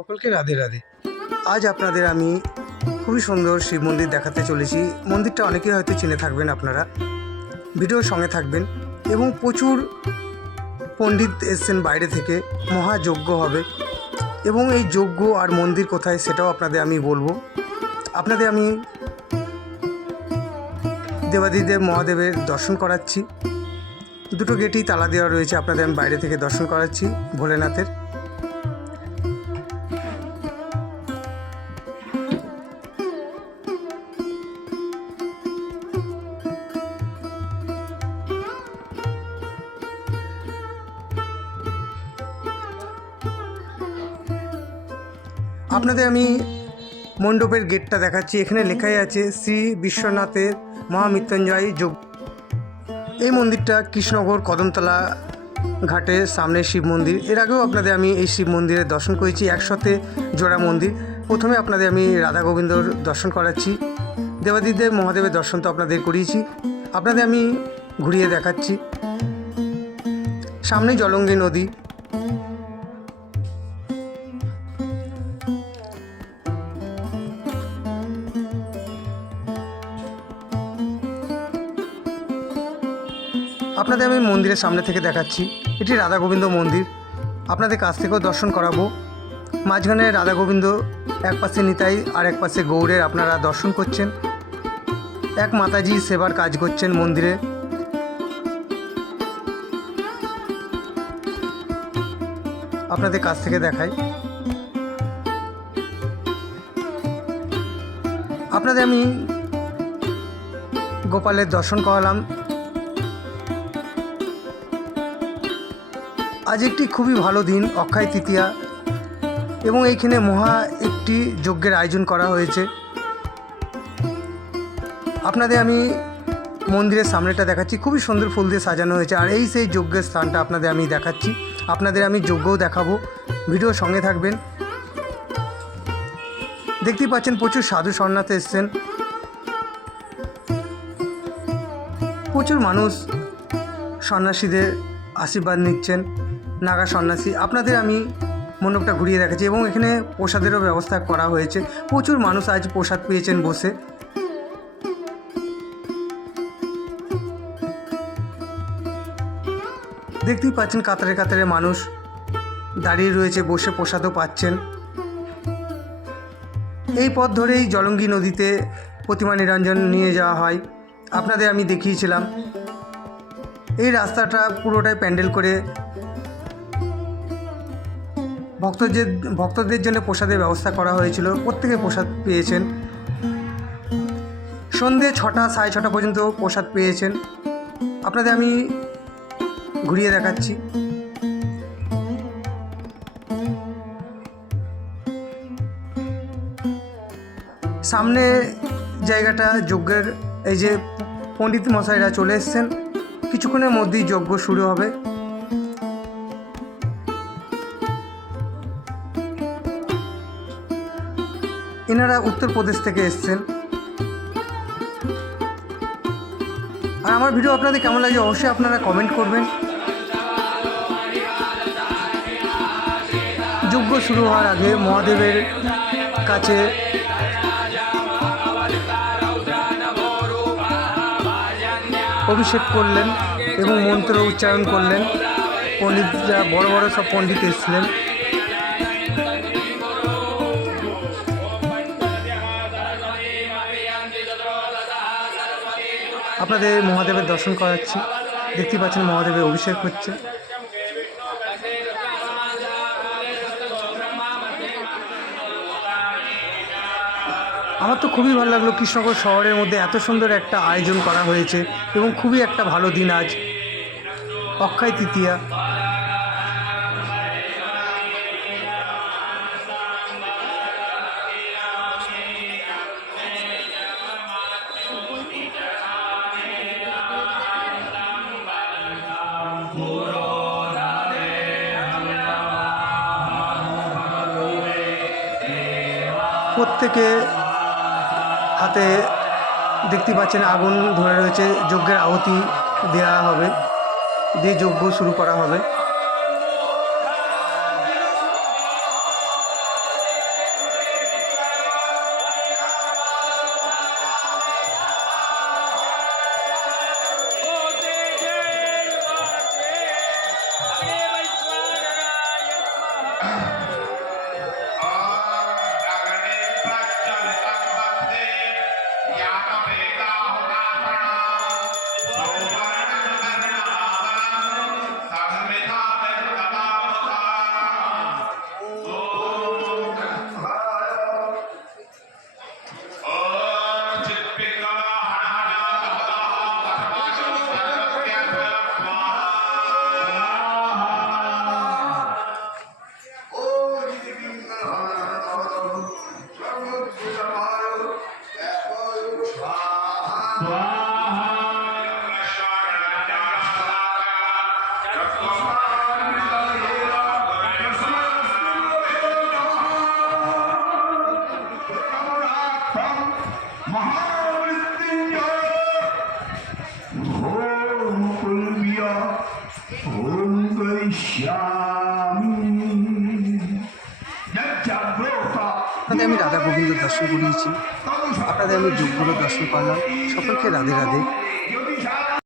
সকলকে রাধে রাধে। আজ আপনাদের আমি খুবই সুন্দর শিব মন্দির দেখাতে চলেছি। মন্দিরটা অনেকেই হয়তো চিনে থাকবেন আপনারা। ভিডিওর সঙ্গে থাকবেন এবং প্রচুর পণ্ডিত এসছেন বাইরে থেকে, মহাযজ্ঞ হবে। এবং এই যজ্ঞ আর মন্দির কোথায় সেটাও আপনাদের আমি বলব। আপনাদের আমি দেবাদিদেব মহাদেবের দর্শন করাচ্ছি। দুটো গেটেই তালা দেওয়া রয়েছে, আপনাদের আমি বাইরে থেকে দর্শন করাচ্ছি, ভোলেনাথের। আপনাদের আমি মণ্ডপের গেটটা দেখাচ্ছি। এখানে লেখাই আছে, শ্রী বিশ্বনাথের মহামৃত্যুঞ্জয় যোগ এই মন্দিরটা কৃষ্ণনগর কদমতলা ঘাটের সামনে শিব মন্দির। এর আগেও আপনাদের আমি এই শিব মন্দিরের দর্শন করেছি, একসাথে জোড়া মন্দির। প্রথমে আপনাদের আমি রাধা গোবিন্দর দর্শন করাচ্ছি। দেবাদিদেব মহাদেবের দর্শন তো আপনাদের করিয়েছি। আপনাদের আমি ঘুরিয়ে দেখাচ্ছি। সামনেই জলঙ্গি নদী। আপনাদের আমি মন্দিরের সামনে থেকে দেখাচ্ছি। এটি রাধা গোবিন্দ মন্দির। আপনাদের কাছ থেকেও দর্শন করাবো। মাঝখানে রাধা গোবিন্দ এক পাশে নিতাই আর এক পাশে গৌড়ের আপনারা দর্শন করছেন। এক মাতাজি সেবার কাজ করছেন মন্দিরে। আপনাদের কাছ থেকে দেখাই। আপনাদের আমি গোপালের দর্শন করালাম। আজ একটি খুবই ভালো দিন, অক্ষয় তৃতীয়া, এবং এইখানে মহা একটি যজ্ঞের আয়োজন করা হয়েছে। আপনাদের আমি মন্দিরের সামনেটা দেখাচ্ছি, খুবই সুন্দর ফুল দিয়ে সাজানো হয়েছে, আর এই সেই যজ্ঞের স্থানটা আপনাদের আমি দেখাচ্ছি। আপনাদের আমি যজ্ঞও দেখাবো, ভিডিও সঙ্গে থাকবেন। দেখতেই পাচ্ছেন, প্রচুর সাধু সন্ন্যাসে এসছেন। প্রচুর মানুষ সন্ন্যাসীদের আশীর্বাদ নিচ্ছেন। নাগা সন্ন্যাসী। আপনাদের আমি মণ্ডপটা ঘুরিয়ে দেখাচ্ছি এবং এখানে প্রসাদেরও ব্যবস্থা করা হয়েছে। প্রচুর মানুষ আজ প্রসাদ পেয়েছেন বসে। দেখতেই পাচ্ছেন কাতারে কাতারে মানুষ দাঁড়িয়ে রয়েছে, বসে প্রসাদও পাচ্ছেন। এই পথ ধরেই জলঙ্গি নদীতে প্রতিমা নিরঞ্জন নিয়ে যাওয়া হয়। আপনাদের আমি দেখিয়েছিলাম। এই রাস্তাটা পুরোটাই প্যান্ডেল করে ভক্তদের ভক্তদের জন্য প্রসাদের ব্যবস্থা করা হয়েছিল। প্রত্যেকে প্রসাদ পেয়েছেন। সন্ধে ছটা, সাড়ে ছটা পর্যন্ত প্রসাদ পেয়েছেন। আপনাদের আমি ঘুরিয়ে দেখাচ্ছি। সামনে জায়গাটা যজ্ঞের, এই যে পণ্ডিত মশাইরা চলে এসছেন। কিছুক্ষণের মধ্যেই যজ্ঞ শুরু হবে। এনারা উত্তরপ্রদেশ থেকে এসছেন। আর আমার ভিডিও আপনাদের কেমন লাগে অবশ্যই আপনারা কমেন্ট করবেন। যজ্ঞ শুরু হওয়ার আগে মহাদেবের কাছে অভিষেক করলেন এবং মন্ত্র উচ্চারণ করলেন। পণ্ডিতরা বড় বড় সব পণ্ডিত এসেছিলেন। আপনাদের মহাদেবের দর্শন করাচ্ছি। দেখতে পাচ্ছেন মহাদেবের অভিষেক হচ্ছে। আমার তো খুবই ভালো লাগল কৃষ্ণনগর শহরের মধ্যে এত সুন্দর একটা আয়োজন করা হয়েছে এবং খুবই একটা ভালো দিন আজ। অক্ষয় তৃতীয়া। প্রত্যেকে হাতে দেখতে পাচ্ছেন আগুন ধরে রয়েছে, যজ্ঞের আহুতি দেওয়া হবে, দিয়ে যজ্ঞ শুরু করা হবে। আপনাদের আমি রাধা গোবিন্দ দর্শন করিয়েছি আপনাদের আমি যোগগুলো দর্শন করলাম সকলকে রাধে রাধে।